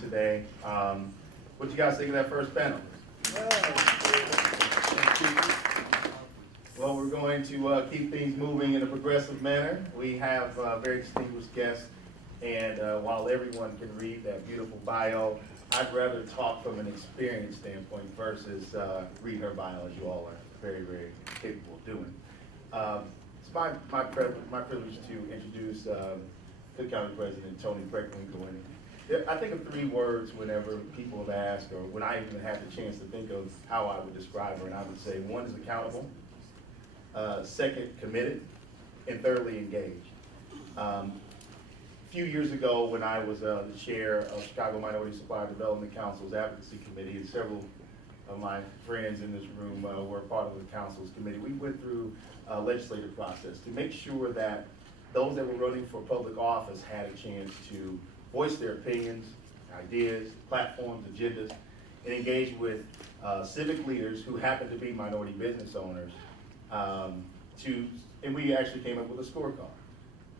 today. What you guys think of that first panel? Well, we're going to keep things moving in a progressive manner. We have very distinguished guests, and while everyone can read that beautiful bio, I'd rather talk from an experience standpoint versus read her bio, as you all are very, very capable of doing. It's my privilege to introduce Cook County President Toni Preckwinkle. And I think of three words whenever people have asked, or when I even had the chance to think of how I would describe her, and I would say one is accountable, second, committed, and thirdly, engaged. A few years ago, when I was the chair of Chicago Minority Supplier Development Council's Advocacy Committee, and several of my friends in this room were part of the council's committee, we went through a legislative process to make sure that those that were running for public office had a chance to voice their opinions, ideas, platforms, agendas, and engage with civic leaders who happen to be minority business owners. And we actually came up with a scorecard.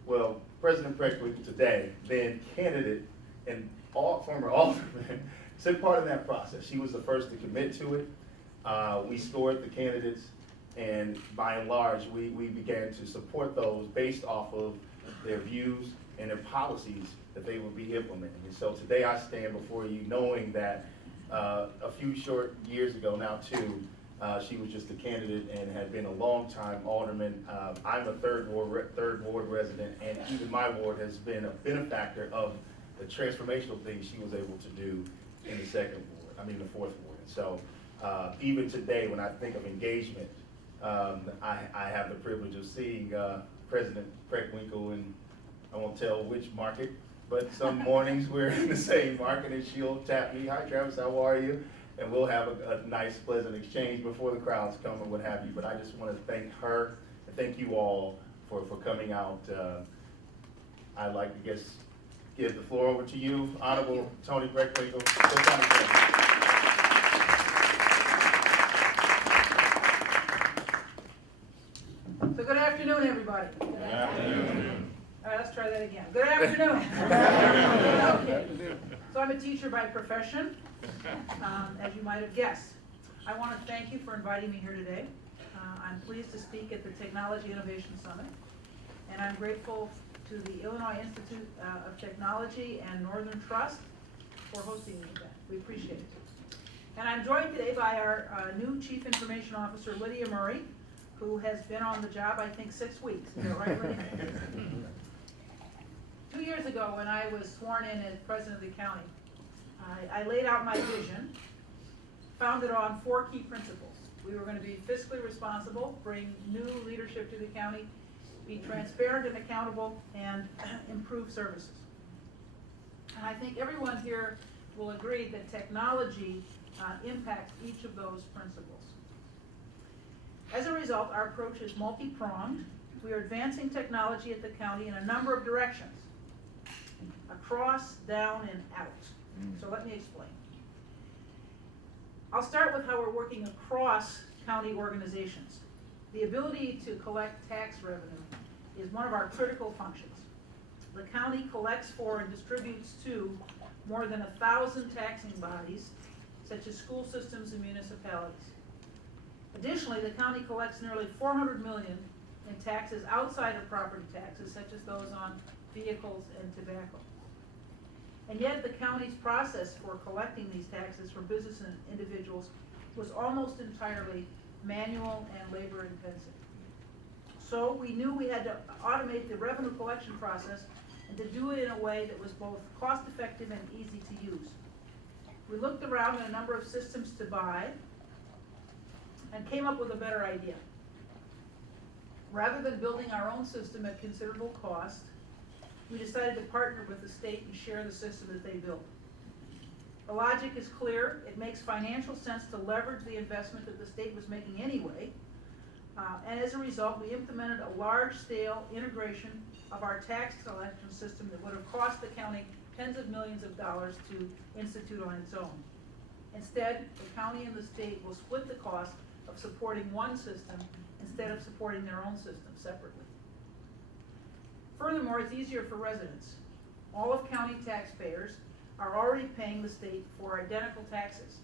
Well, President Preckwinkle today, then candidate and former alderman, took part in that process. She was the first to commit to it. We scored the candidates, and by and large, we began to support those based off of their views and their policies that they would be implementing. And so today I stand before you knowing that a few short years ago now too, she was just a candidate and had been a long-time alderman. I'm a third ward resident, and even my ward has been a benefactor of the transformational things she was able to do in the the fourth ward. And so even today, when I think of engagement, I have the privilege of seeing President Preckwinkle in, I won't tell which market, but some mornings we're in the same market and she'll tap me, "Hi Travis, how are you?" And we'll have a nice, pleasant exchange before the crowds come and what have you. But I just want to thank her and thank you all for coming out. I'd like to give the floor over to you, Honorable Toni Preckwinkle. So good afternoon, everybody. Good afternoon. All right, let's try that again. Good afternoon. Okay. So I'm a teacher by profession, as you might have guessed. I want to thank you for inviting me here today. I'm pleased to speak at the Technology Innovation Summit, and I'm grateful to the Illinois Institute of Technology and Northern Trust for hosting the event. We appreciate it. And I'm joined today by our new Chief Information Officer, Lydia Murray, who has been on the job, I think, 6 weeks. Is that right, Lydia? 2 years ago, when I was sworn in as president of the county, I laid out my vision, founded on 4 key principles. We were going to be fiscally responsible, bring new leadership to the county, be transparent and accountable, and improve services. And I think everyone here will agree that technology impacts each of those principles. As a result, our approach is multi-pronged. We are advancing technology at the county in a number of directions: across, down, and out. So let me explain. I'll start with how we're working across county organizations. The ability to collect tax revenue is one of our critical functions. The county collects for and distributes to more than 1,000 taxing bodies, such as school systems and municipalities. Additionally, the county collects nearly $400 million in taxes outside of property taxes, such as those on vehicles and tobacco. And yet the county's process for collecting these taxes from business and individuals was almost entirely manual and labor intensive. So we knew we had to automate the revenue collection process and to do it in a way that was both cost effective and easy to use. We looked around at a number of systems to buy and came up with a better idea. Rather than building our own system at considerable cost, we decided to partner with the state and share the system that they built. The logic is clear. It makes financial sense to leverage the investment that the state was making anyway. And as a result, we implemented a large-scale integration of our tax collection system that would have cost the county tens of millions of dollars to institute on its own. Instead, the county and the state will split the cost of supporting one system instead of supporting their own system separately. Furthermore, it's easier for residents. All of county taxpayers are already paying the state for identical taxes.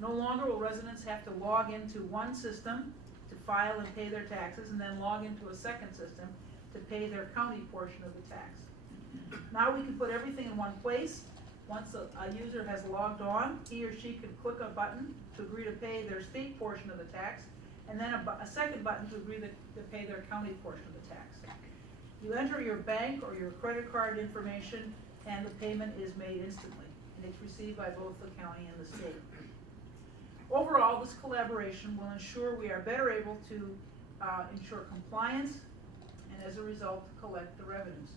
No longer will residents have to log into one system to file and pay their taxes and then log into a second system to pay their county portion of the tax. Now we can put everything in one place. Once a user has logged on, he or she can click a button to agree to pay their state portion of the tax, and then a second button to agree to pay their county portion of the tax. You enter your bank or your credit card information, and the payment is made instantly, and it's received by both the county and the state. Overall, this collaboration will ensure we are better able to ensure compliance and as a result collect the revenues.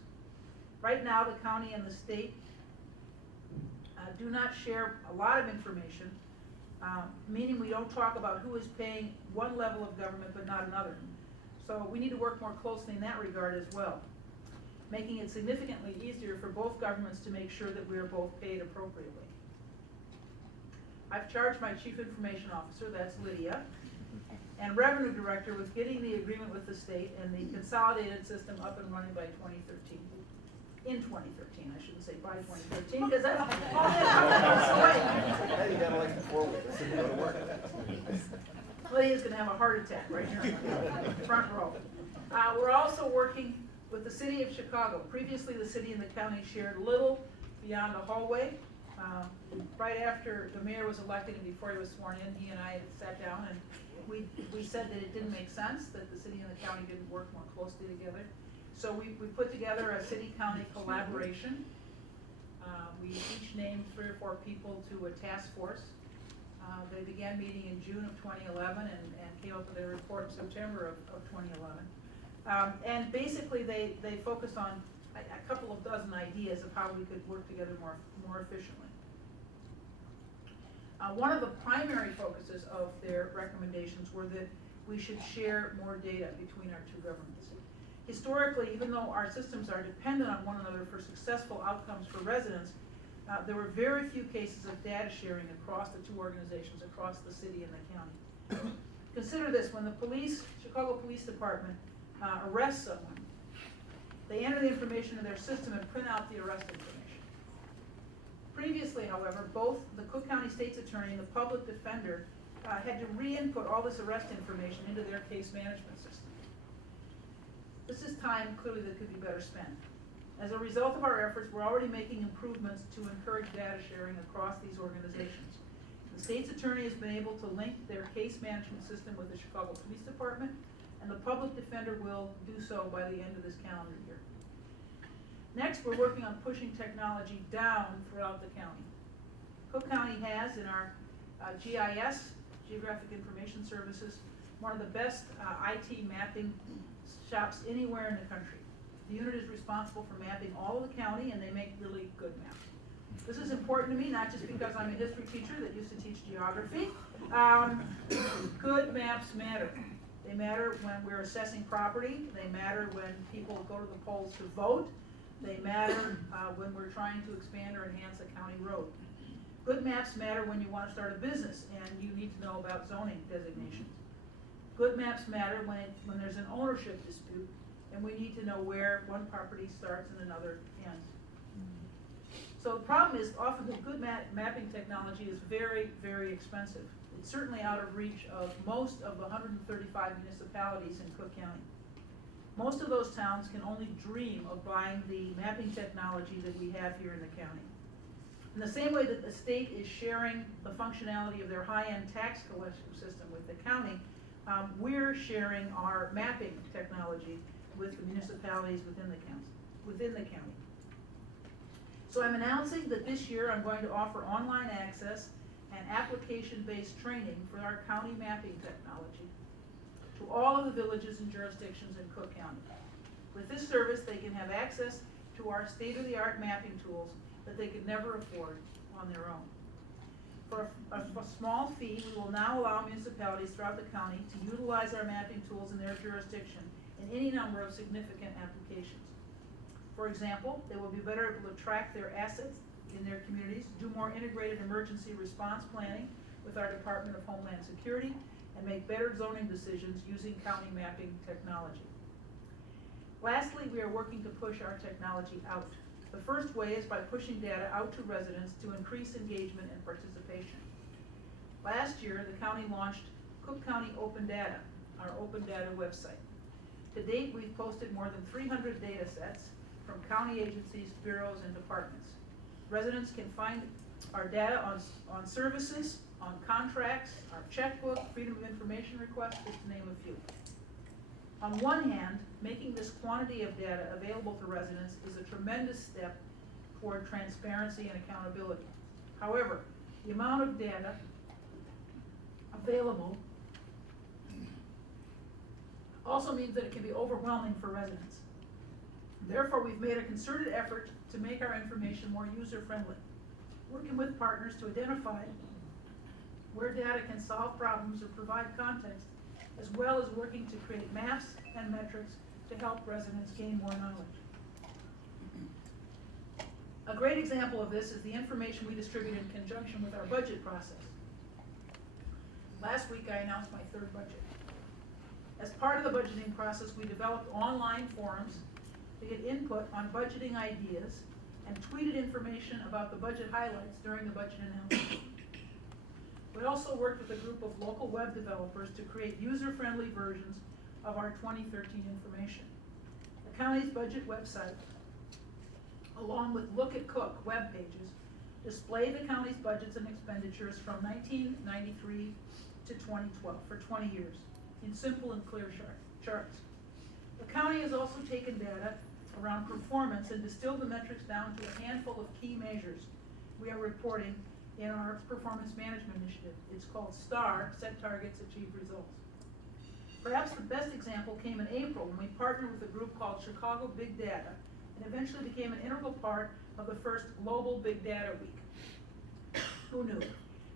Right now, the county and the state do not share a lot of information, meaning we don't talk about who is paying one level of government but not another. So we need to work more closely in that regard as well, making it significantly easier for both governments to make sure that we are both paid appropriately. I've charged my Chief Information Officer, that's Lydia, and Revenue Director with getting the agreement with the state and the consolidated system up and running by 2013. In 2013, I shouldn't say by 2013, because that's all that goes away. Hey, you gotta like the 4 weeks and go to work. Lydia's gonna have a heart attack right here in the front row. We're also working with the city of Chicago. Previously, the city and the county shared little beyond a hallway. Right after the mayor was elected and before he was sworn in, he and I had sat down and we said that it didn't make sense that the city and the county didn't work more closely together. So we put together a city-county collaboration. We each named 3 or 4 people to a task force. They began meeting in June of 2011 and came up with a report in September of 2011. And basically they focused on a couple of dozen ideas of how we could work together more efficiently. One of the primary focuses of their recommendations were that we should share more data between our two governments. Historically, even though our systems are dependent on one another for successful outcomes for residents, there were very few cases of data sharing across the two organizations, across the city and the county. Consider this, when the Chicago Police Department arrests someone, they enter the information in their system and print out the arrest information. Previously, however, both the Cook County State's Attorney and the Public Defender had to re-input all this arrest information into their case management system. This is time clearly that could be better spent. As a result of our efforts, we're already making improvements to encourage data sharing across these organizations. The state's attorney has been able to link their case management system with the Chicago Police Department, and the public defender will do so by the end of this calendar year. Next, we're working on pushing technology down throughout the county. Cook County has, in our GIS, Geographic Information Services, one of the best IT mapping shops anywhere in the country. The unit is responsible for mapping all of the county, and they make really good maps. This is important to me, not just because I'm a history teacher that used to teach geography. Good maps matter. They matter when we're assessing property. They matter when people go to the polls to vote. They matter when we're trying to expand or enhance a county road. Good maps matter when you want to start a business and you need to know about zoning designations. Good maps matter when there's an ownership dispute and we need to know where one property starts and another ends. So the problem is often the good mapping technology is very, very expensive. It's certainly out of reach of most of the 135 municipalities in Cook County. Most of those towns can only dream of buying the mapping technology that we have here in the county. In the same way that the state is sharing the functionality of their high-end tax collection system with the county, we're sharing our mapping technology with the municipalities within the county. So I'm announcing that this year I'm going to offer online access and application-based training for our county mapping technology to all of the villages and jurisdictions in Cook County. With this service, they can have access to our state-of-the-art mapping tools that they could never afford on their own. For a small fee, we will now allow municipalities throughout the county to utilize our mapping tools in their jurisdiction in any number of significant applications. For example, they will be better able to track their assets in their communities, do more integrated emergency response planning with our Department of Homeland Security, and make better zoning decisions using county mapping technology. Lastly, we are working to push our technology out. The first way is by pushing data out to residents to increase engagement and participation. Last year, the county launched Cook County Open Data, our open data website. To date, we've posted more than 300 data sets from county agencies, bureaus, and departments. Residents can find our data on services, on contracts, our checkbook, freedom of information requests, just to name a few. On one hand, making this quantity of data available to residents is a tremendous step toward transparency and accountability. However, the amount of data available also means that it can be overwhelming for residents. Therefore, we've made a concerted effort to make our information more user-friendly, working with partners to identify where data can solve problems or provide context, as well as working to create maps and metrics to help residents gain more knowledge. A great example of this is the information we distribute in conjunction with our budget process. Last week I announced my third budget. As part of the budgeting process, we developed online forums to get input on budgeting ideas and tweeted information about the budget highlights during the budget announcement. We also worked with a group of local web developers to create user-friendly versions of our 2013 information. The county's budget website, along with Look at Cook web pages, display the county's budgets and expenditures from 1993 to 2012, for 20 years, in simple and clear charts. The county has also taken data around performance and distilled the metrics down to a handful of key measures we are reporting in our performance management initiative. It's called STAR, Set Targets, Achieve Results. Perhaps the best example came in April when we partnered with a group called Chicago Big Data and eventually became an integral part of the first Global Big Data Week. Who knew?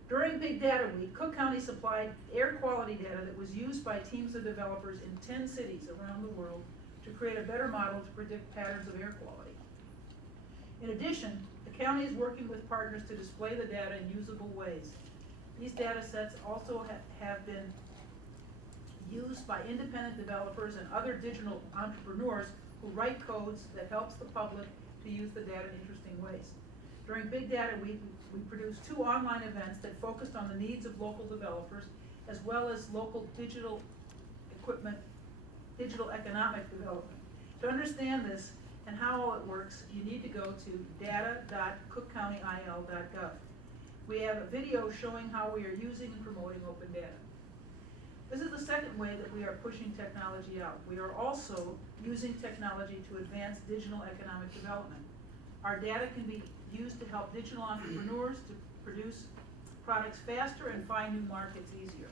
During Big Data Week, Cook County supplied air quality data that was used by teams of developers in 10 cities around the world to create a better model to predict patterns of air quality. In addition, the county is working with partners to display the data in usable ways. These data sets also have been used by independent developers and other digital entrepreneurs who write codes that helps the public to use the data in interesting ways. During Big Data Week, we produced 2 online events that focused on the needs of local developers as well as local digital equipment, digital economic development. To understand this and how all it works, you need to go to data.cookcountyil.gov. We have a video showing how we are using and promoting open data. This is the second way that we are pushing technology out. We are also using technology to advance digital economic development. Our data can be used to help digital entrepreneurs to produce products faster and find new markets easier.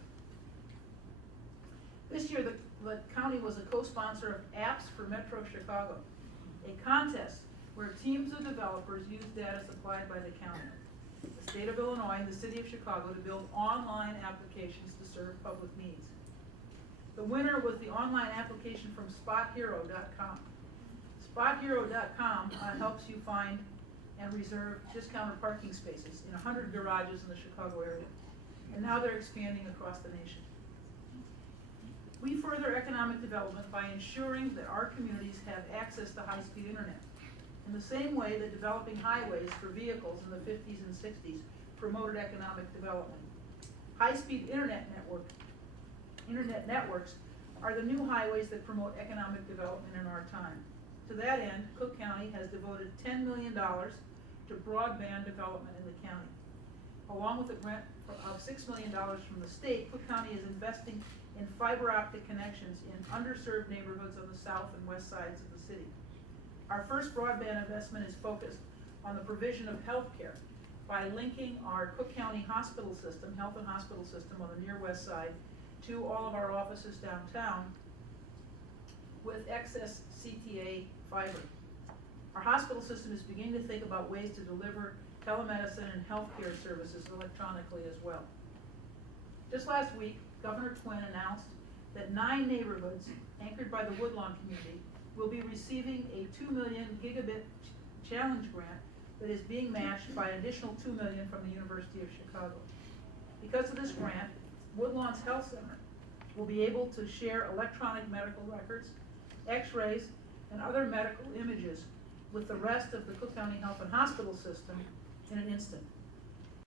This year, the county was a co-sponsor of Apps for Metro Chicago, a contest where teams of developers used data supplied by the county, the state of Illinois, and the city of Chicago to build online applications to serve public needs. The winner was the online application from SpotHero.com. SpotHero.com helps you find and reserve discounted parking spaces in 100 garages in the Chicago area. And now they're expanding across the nation. We further economic development by ensuring that our communities have access to high-speed internet. In the same way that developing highways for vehicles in the 50s and 60s promoted economic development. High-speed internet networks are the new highways that promote economic development in our time. To that end, Cook County has devoted $10 million to broadband development in the county. Along with a grant of $6 million from the state, Cook County is investing in fiber optic connections in underserved neighborhoods on the south and west sides of the city. Our first broadband investment is focused on the provision of health care by linking our Cook County hospital system, health and hospital system on the near west side, to all of our offices downtown with excess CTA fiber. Our hospital system is beginning to think about ways to deliver telemedicine and healthcare services electronically as well. Just last week, Governor Quinn announced that 9 neighborhoods anchored by the Woodlawn community will be receiving a 2 million gigabit challenge grant that is being matched by an additional $2 million from the University of Chicago. Because of this grant, Woodlawn's Health Center will be able to share electronic medical records, x-rays, and other medical images with the rest of the Cook County Health and Hospital System in an instant.